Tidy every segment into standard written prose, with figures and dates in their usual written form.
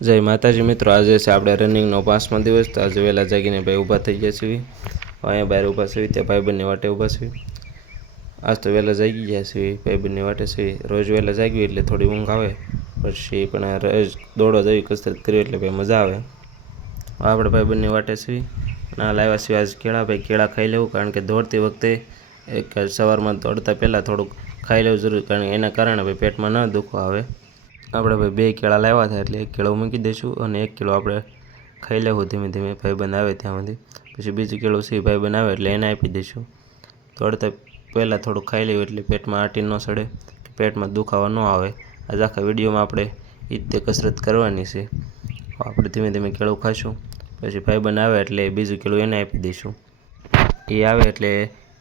જય માતાજી મિત્રો, આજે છે આપણે રનિંગનો 5મો દિવસ। તો આજે વહેલા જાગીને ભાઈ ઊભા થઈ ગયા છીએ। અહીંયા બહાર ઊભા છીએ, ત્યાં ભાઈબંધની વાટે ઊભા છીએ। આજ તો વહેલા જાગી ગયા છીએ, ભાઈબંધની વાટે છીએ। રોજ વહેલા જાગ્યું એટલે થોડી ઊંઘ આવે, પછી પણ રોજ દોડો જવી કસરત કરી એટલે ભાઈ મજા આવે। આપણે ભાઈબંધની વાટે છીએ અને લાવ્યા છીએ આજ કેળા। ભાઈ કેળા ખાઈ લેવું, કારણ કે દોડતી વખતે એક સવારમાં દોડતા પહેલાં થોડુંક ખાઈ લેવું જરૂરી, કારણ કે એના કારણે ભાઈ પેટમાં ન દુખવા આવે। આપણે ભાઈ 2 કેળા લાવ્યા હતા એટલે 1 કેળો મૂકી દઈશું અને 1 કિલો આપણે ખાઈ લેવું ધીમે ધીમે, ભાઈબંધ આવે ત્યાં સુધી। પછી બીજું કેળું છે ભાઈબંધ આવે એટલે એને આપી દઈશું। દોડતા પહેલાં થોડુંક ખાઈ લેવું એટલે પેટમાં આંટી ન સડે, કે પેટમાં દુખાવા ન આવે। આજ આખા વિડીયોમાં આપણે એ રીતે કસરત કરવાની છે। આપણે ધીમે ધીમે કેળું ખાઈશું, પછી ભાઈબંધ આવે એટલે બીજું કેળું એને આપી દઈશું। એ આવે એટલે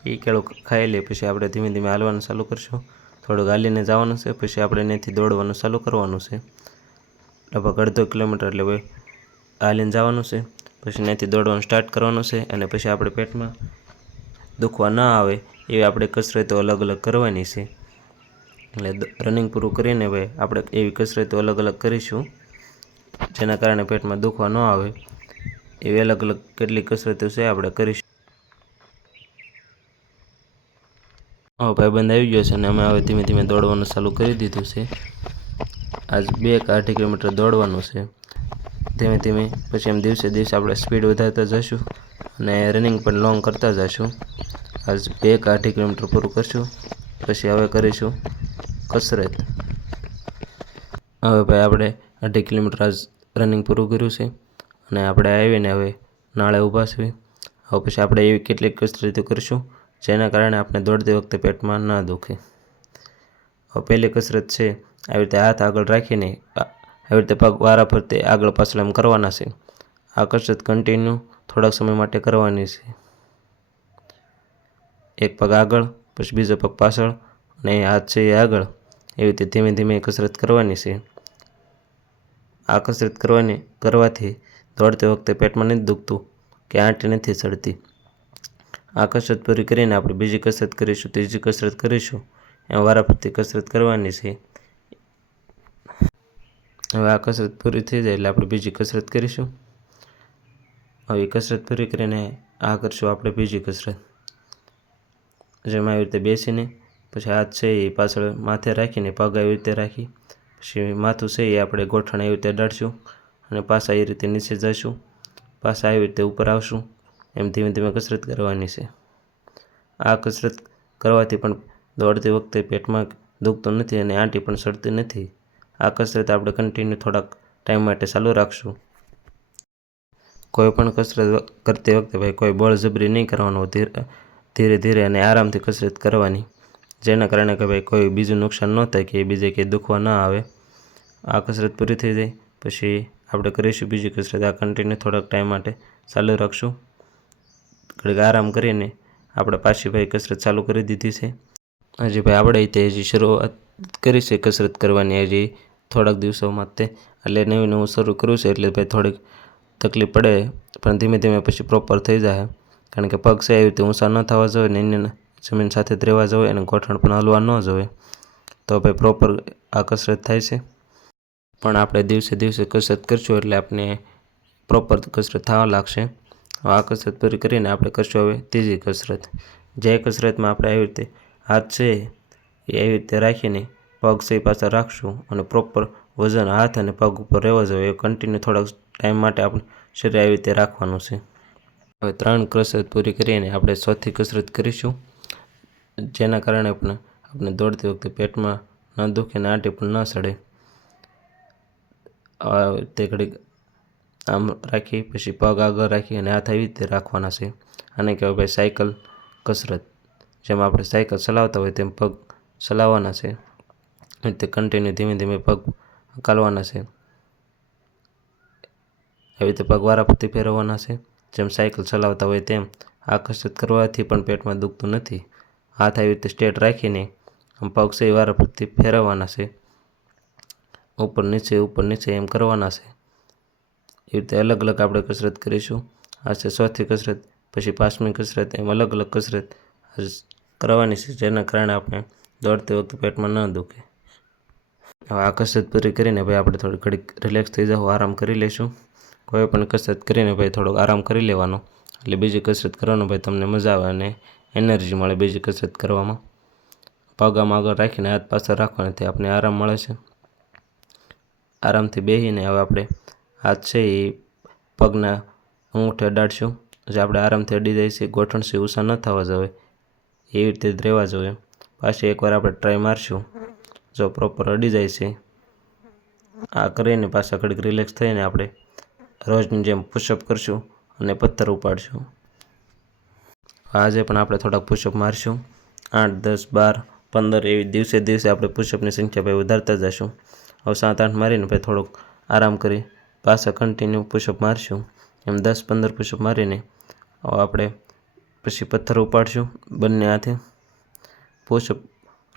એ કેળું ખાઈ લે, પછી આપણે ધીમે ધીમે હાલવાનું ચાલુ કરીશું। થોડુંક હાલીને જવાનું છે, પછી આપણે અહીંયાથી દોડવાનું ચાલુ કરવાનું છે। લગભગ અડધો કિલોમીટર એટલે ભાઈ હાલીને જવાનું છે, પછી અહીંયાથી દોડવાનું સ્ટાર્ટ કરવાનું છે। અને પછી આપણે પેટમાં દુખવા ન આવે એવી આપણે કસરતો અલગ અલગ કરવાની છે। એટલે રનિંગ પૂરું કરીને ભાઈ આપણે એવી કસરતો અલગ અલગ કરીશું, જેના કારણે પેટમાં દુખવા ન આવે। એવી અલગ અલગ કેટલી કસરતો છે આપણે કરીશું। હા, ભાઈબંધ આવી ગયો છે અને અમે હવે ધીમે ધીમે દોડવાનું ચાલુ કરી દીધું છે। આજ 2 કે 2.5 કિલોમીટર દોડવાનું છે ધીમે ધીમે। પછી એમ દિવસે દિવસે આપણે સ્પીડ વધારતા જઈશું અને રનિંગ પણ લોંગ કરતા જઈશું। આજ 2 કે 2.5 કિલોમીટર પૂરું કરશું, પછી હવે કરીશું કસરત। હવે ભાઈ આપણે 2.5 કિલોમીટર આજ રનિંગ પૂરું કર્યું છે અને આપણે આવીને હવે નાળે ઊભા છીએ। હવે પછી આપણે એવી કેટલીક કસરતો કરીશું જેના કારણે આપણે દોડતી વખતે પેટમાં ન દુખે। હવે પહેલી કસરત છે, આવી રીતે હાથ આગળ રાખીને આવી રીતે પગ વારા ફરતે આગળ પાછળ એમ કરવાના છે। આ કસરત કન્ટિન્યુ થોડાક સમય માટે કરવાની છે। એક પગ આગળ, પછી બીજો પગ પાછળ અને હાથ છે એ આગળ, એવી રીતે ધીમે ધીમે કસરત કરવાની છે। આ કસરત કરવાથી દોડતી વખતે પેટમાં નથી દુખતું કે આંટી નથી ચડતી। આ કસરત પૂરી કરીને આપણે બીજી કસરત કરીશું, ત્રીજી કસરત કરીશું, એમ વારાફરતી કસરત કરવાની છે। હવે આ કસરત પૂરી થઈ જાય એટલે આપણે બીજી કસરત કરીશું। હવે કસરત પૂરી કરીને આ કરીશું આપણે બીજી કસરત, જેમાં આવી રીતે બેસીને પછી હાથ છે એ પાછળ માથે રાખીને પગ આવી રીતે રાખી, પછી માથું છે એ આપણે ગોઠણ એવી રીતે અડાડશું અને પાછા એ રીતે નીચે જઈશું, પાછા આવી રીતે ઉપર આવશું। એમ ધીમે ધીમે કસરત કરવાની છે। આ કસરત કરવાથી પણ દોડતી વખતે પેટમાં દુખતું નથી અને આંટી પણ સડતી નથી। આ કસરત આપણે કન્ટિન્યુ થોડાક ટાઈમ માટે ચાલુ રાખશું। કોઈ પણ કસરત કરતી વખતે ભાઈ કોઈ બળજબરી નહીં કરવાનું, ધીરે ધીરે અને આરામથી કસરત કરવાની, જેના કારણે કે ભાઈ કોઈ બીજું નુકસાન ન થાય કે બીજે કંઈ દુખવા ન આવે। આ કસરત પૂરી થઈ જાય પછી આપણે કરીશું બીજી કસરત। આ કન્ટિન્યુ થોડાક ટાઈમ માટે ચાલુ રાખશું। ઘડીક આરામ કરીને આપણે પાછી ભાઈ કસરત ચાલુ કરી દીધી છે। હજી ભાઈ આપણે હજી શરૂઆત કરી છે કસરત કરવાની, હજી થોડાક દિવસોમાં તે એટલે નવું શરૂ કર્યું છે એટલે ભાઈ થોડીક તકલીફ પડે, પણ ધીમે ધીમે પછી પ્રોપર થઈ જાય। કારણ કે પગ છે એવી રીતે ઊંચા ન થવા જોઈએ ને એને જમીન સાથે જ રહેવા જોઈએ અને ગોઠણ પણ હલવા ન જોઈએ, તો ભાઈ પ્રોપર આ કસરત થાય છે। પણ આપણે દિવસે દિવસે કસરત કરશું એટલે આપણે પ્રોપર કસરત થવા લાગશે। આ કસરત પૂરી કરીને આપણે કરશું હવે ત્રીજી કસરત, જે કસરતમાં આપણે આવી રીતે હાથ છે એ એવી રીતે રાખીને પગ છે એ પાછા રાખશું અને પ્રોપર વજન હાથ અને પગ ઉપર રહેવા જોઈએ। એ કન્ટિન્યુ થોડાક ટાઈમ માટે આપણે શરીર આવી રીતે રાખવાનું છે। હવે 3 કસરત પૂરી કરીને આપણે ચોથી કસરત કરીશું, જેના કારણે પણ આપણે દોડતી વખતે પેટમાં ન દુખે અને આંટી પણ ન સડે। તે ઘડીક આમ રાખી, પછી પગ આગળ રાખી અને હાથ આવી રીતે રાખવાના છે। આને કહેવાય ભાઈ સાયકલ કસરત, જેમ આપણે સાયકલ ચલાવતા હોય તેમ પગ ચલાવવાના છે, એ રીતે કન્ટિન્યુ ધીમે ધીમે પગ હકાલવાના છે। આવી રીતે પગ વારાફરતી ફેરવવાના છે, જેમ સાયકલ ચલાવતા હોય તેમ। આ કસરત કરવાથી પણ પેટમાં દુખતું નથી। હાથ આવી રીતે સ્ટ્રેટ રાખીને આમ પગ છે એ વારાફરતી ફેરવવાના છે, ઉપર નીચે એમ કરવાના છે। એ રીતે અલગ અલગ આપણે કસરત કરીશું। આ છે ચોથી કસરત, પછી 5મી કસરત, એમ અલગ અલગ કસરત કરવાની છે, જેના કારણે આપણે દોડતી વખતે પેટમાં ન દુખે। હવે આ કસરત પૂરી કરીને ભાઈ આપણે થોડી ઘડીક રિલેક્સ થઈ જાવ, આરામ કરી લઈશું. કોઈ પણ કસરત કરીને ભાઈ થોડોક આરામ કરી લેવાનો, એટલે બીજી કસરત કરવાનો ભાઈ તમને મજા આવે અને એનર્જી મળે બીજી કસરત કરવામાં. પગ આમ આગળ રાખીને હાથ પાછળ રાખવાથી આપણને આરામ મળે છે. આરામથી બેસીને હવે આપણે હાથ છે એ પગના અંગૂઠે અડાડશું. જે આપણે આરામથી અડી જાય છે, ગોઠણ છે ઊંચા ન થવા જોઈએ, એવી રીતે જ રહેવા જોઈએ. પાછી એકવાર આપણે ટ્રાય મારશું. જો પ્રોપર અડી જાય છે, આ કરીને પાછા ઘડીક રિલેક્સ થઈને આપણે રોજની જેમ પુશઅપ કરશું અને પથ્થર ઉપાડશું. આજે પણ આપણે થોડાક પુશઅપ મારશું. 8, 10, 12, 15 એવી દિવસે દિવસે આપણે પુશઅપની સંખ્યા ભાઈ વધારતા જશું. હવે 7-8 મારીને ભાઈ થોડોક આરામ કરી પાછા કન્ટિન્યુ પુશઅપ મારશું. એમ 10-15 પુશઅપ મારીને હવે આપણે પછી પથ્થર ઉપાડશું બંને હાથે. પુશઅપ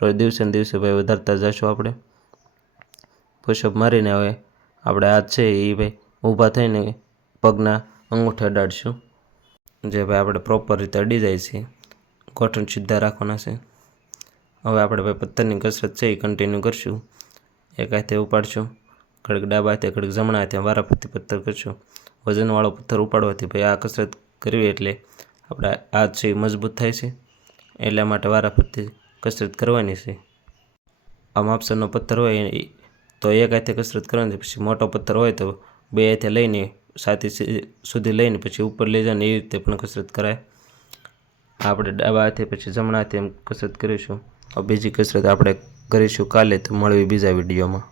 રોજ દિવસે ને દિવસે ભાઈ વધારતા જશું આપણે. પુશઅપ મારીને હવે આપણે હાથ છે એ ભાઈ ઊભા થઈને પગના અંગૂઠે અડાડશું. જે ભાઈ આપણે પ્રોપર રીતે અડી જાય છે, ગોઠણ સીધા રાખવાના છે. હવે આપણે ભાઈ પથ્થરની કસરત છે એ કન્ટિન્યુ કરશું. એક હાથે ઉપાડશું, ઘડીક ડાબા હાથે ઘડીક જમણા હાથે વારાફરતી પથ્થર કરશું. વજનવાળો પથ્થર ઉપાડવાથી ભાઈ આ કસરત કરવી એટલે આપણા હાથ છે એ મજબૂત થાય છે, એટલા માટે વારાફરતી કસરત કરવાની છે. આ માપસરનો પથ્થર હોય તો એક હાથે કસરત કરવાની, પછી મોટો પથ્થર હોય તો બે હાથે લઈને છાતી સુધી લઈને પછી ઉપર લઈ જઈને એવી રીતે પણ કસરત કરાય. આપણે ડાબા હાથે પછી જમણા હાથે એમ કસરત કરીશું. બીજી કસરત આપણે કરીશું કાલે, તો મળવી બીજા વિડીયોમાં.